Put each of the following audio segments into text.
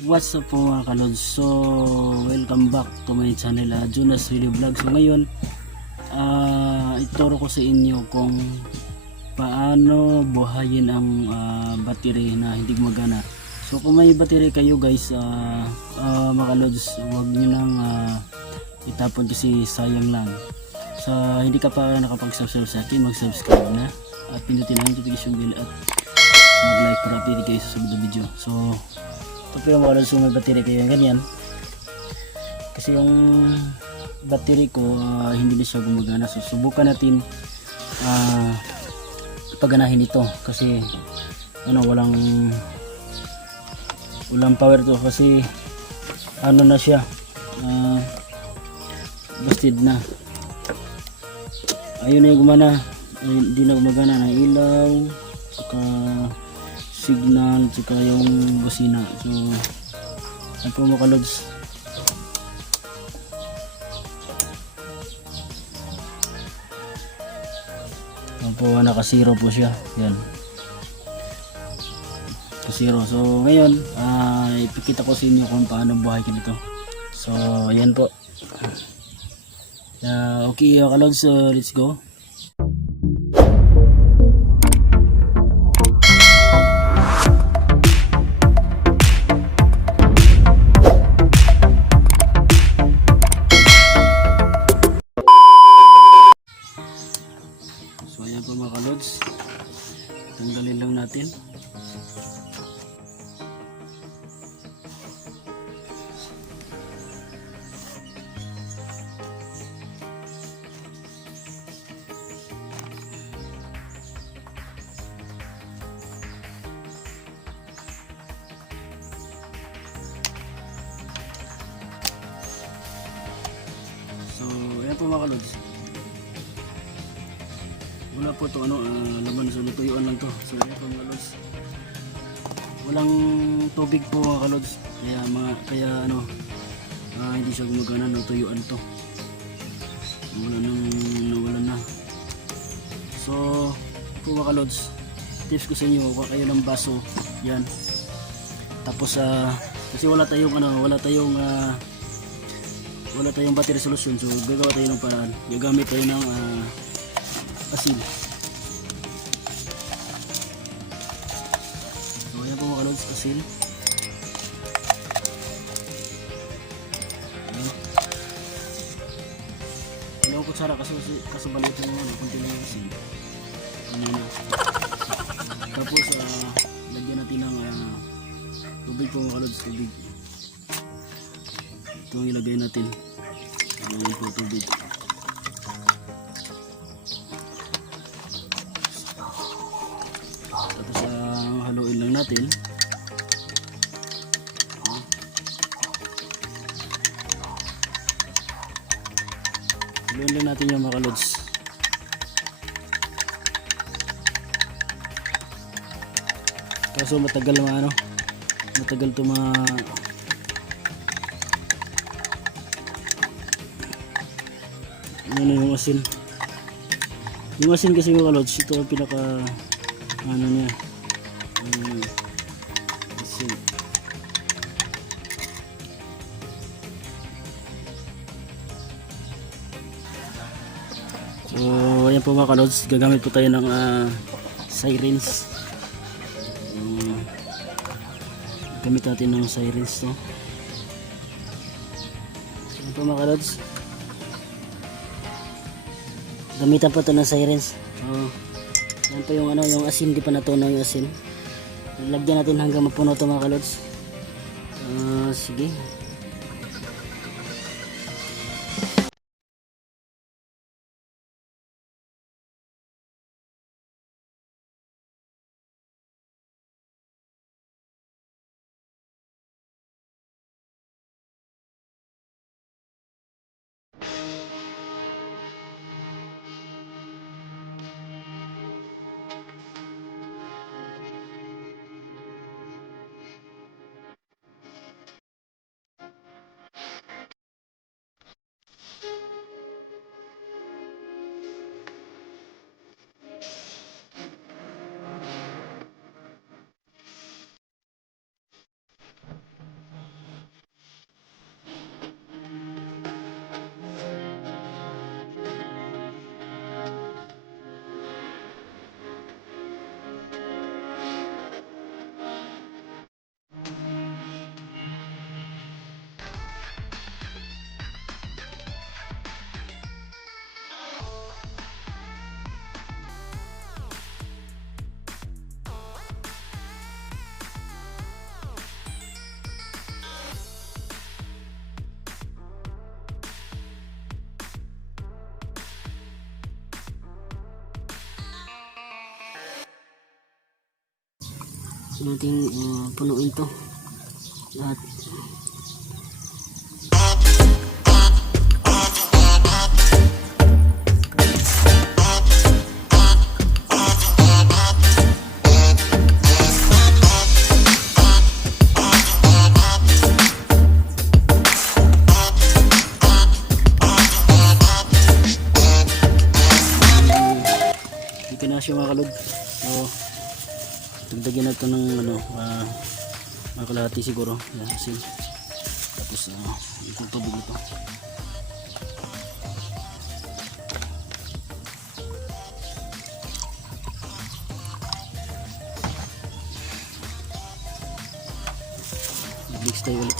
What's up po mga kalods? So, welcome back to my channel, Jonas Video Vlog. So ngayon, ituro ko sa inyo kung paano buhayin ang battery na hindi gumagana. So kung may battery kayo guys, mga kalods, huwag nyo nang itapon kasi sayang lang. So hindi ka pa nakapag-subscribe sa akin, mag-subscribe na at pinutin ang notification bell at mag-like para update kayo sa susunod na video. So ito po yung mga kalods, may battery kayo ganyan kasi yung battery ko hindi na siya gumagana. So subukan natin paganahin ito kasi walang power to kasi na siya, busted na. Ayun na yung gumana, hindi na gumagana ng ilaw saka signal saka yung busina. So ano po mga kalods, naka-zero po siya, yan, naka-zero. So ngayon ipikita ko sa inyo kung paano buhay ko dito. So ayan po, okay mga kalods, let's go. So ayan po mga kalods, tanggalin lang natin. So ayan po mga kalods, wala po ito laman, so natuyuan lang to. So ayan po mga kalods, walang tubig po mga kalods, kaya hindi siya gumagana, natuyuan to, nawalan na. So po mga kalods, tips ko sa inyo, kuha kayo ng baso yan, tapos kasi wala tayong battery solution, so gagawa tayo ng paraan, gagamit tayo ng asin. So ayan po mga kalods, asin. Dalawang kutsara kasi kasabalitan ng kunti lang yung asin. Tapos lagyan natin ng tubig po mga kalods, tubig. Ito ang ilagay natin, ayan po, tubig. Tapos haluin lang natin. Haluin lang natin yung mga kalods. Kaso matagal to yung asin. Yung asin kasi mga kalods, ito ang pinaka niya, asin. So ayan po mga kalods, gagamit po tayo ng sirens. Gamit natin ng sirens to. So ayan po mga kalods, gamitan pa to ng sirens. Yan pa yung yung asin, di pa natunaw yung asin. Lagyan natin hanggang mapuno to mga kalods. Sige. nating punuin to at dito na siya mga kalod. So dagdagan na ito ng ano, mga kalahati siguro. Yan, asin. Tapos itong tubig ito. Mix tayo ulit.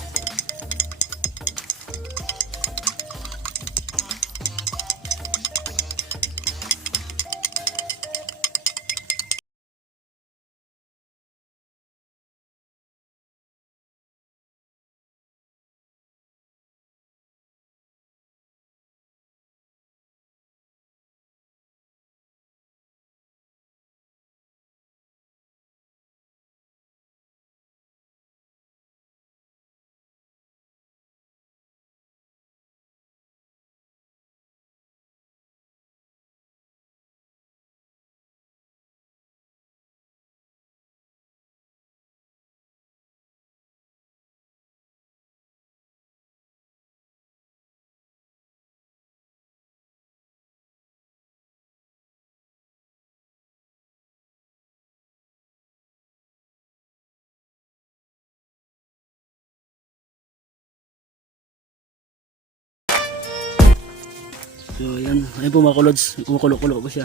So ayan, ayun po mga kalods, kumukulo-kulo po siya.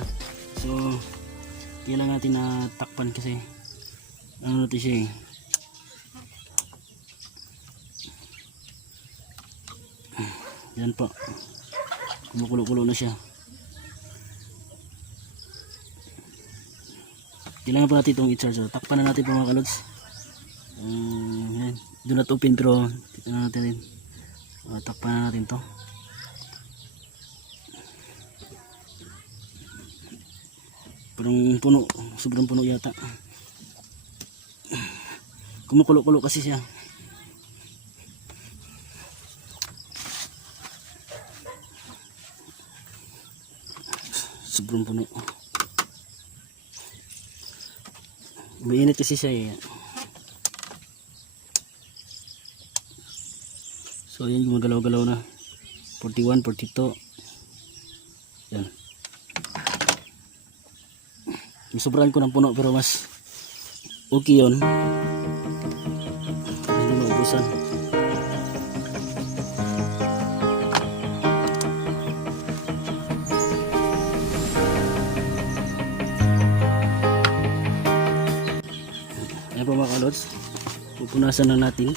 So yan lang natin na takpan kasi ano natin siya eh. Yan po, kumukulo-kulo na siya. Kailangan pa natin itong i-charge. So, takpan na natin po mga kalods. Yan, do not open pero ano natin rin. Takpan na natin to. Parang puno, sobrang puno yata. Kumukulo-kulo kasi siya. Sobrang puno. Mainit kasi siya eh. So yan, gumagalaw-galaw na. 41, 42. Yan. Sobrang ko ng puno pero mas okay yun. Hindi maubusan. Ayan po mga kalods, pupunasan na natin.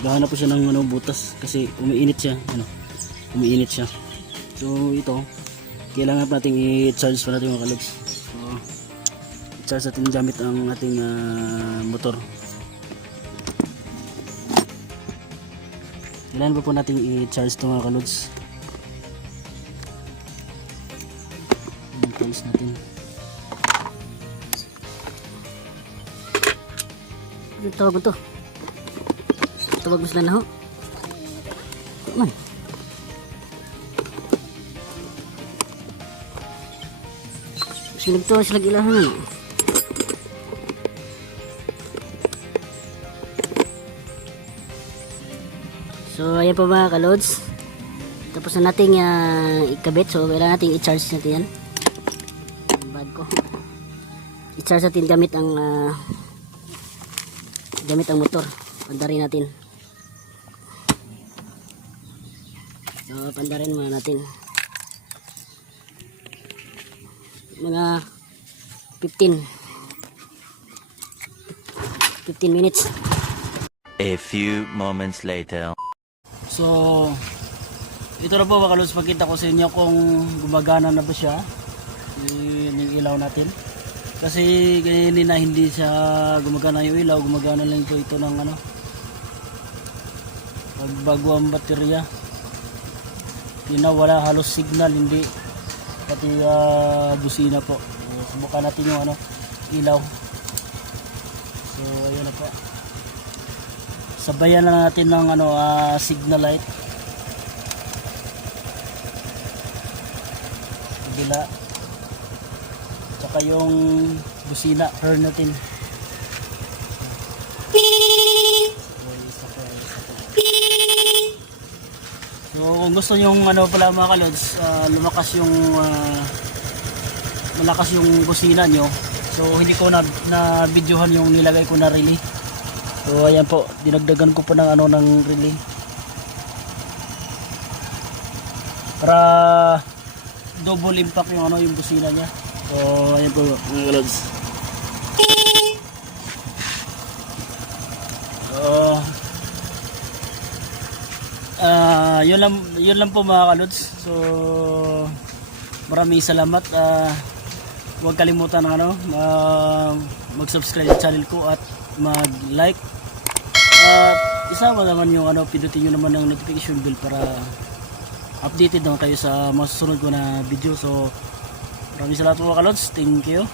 Gahanap po siya ng ano, butas kasi umiinit siya, ano, umiinit siya. So ito, kailangan natin i-charge pa natin mga kalods. So i-charge natin gamit ang ating motor. Kailangan pa po natin i-charge ito mga kalods. I-charge natin. ano tawag ito? Tawag gusto na ho. Man. Sinagto sila ilahan na. So ayan po mga kalods. Tapos na nating ikabit. So kailangan nating i-charge natin yan. Bad ko. I-charge natin gamit ang motor. Pandarin natin. So pandarin muna natin. Mga 15 minutes. A few moments later. So ito na po mga kalods, pakita ko sa inyo kung gumagana na ba siya yung ilaw natin. Kasi kanina hindi siya gumagana yung ilaw, gumagana lang ito ng ano, pag bago ang baterya, wala halos signal, hindi pati busina po. So, subukan natin yung ilaw. So ayun na po, sabayan na natin ng signal light kabila, tsaka yung busina horn natin. So kung gusto nyo pala mga kalods, malakas yung busina nyo, so hindi ko na videohan yung nilagay ko na relay. So ayan po, dinagdagan ko po ng ng relay para double impact yung yung busina niya. So ayan po mga kalods. Yun lang po mga kalods. So maraming salamat. Huwag kalimutan mag-subscribe sa channel ko at mag-like, at isama naman yung pindutin nyo naman ng notification bell para updated naman kayo sa mga susunod ko na video. So maraming salamat mga kalods. Thank you.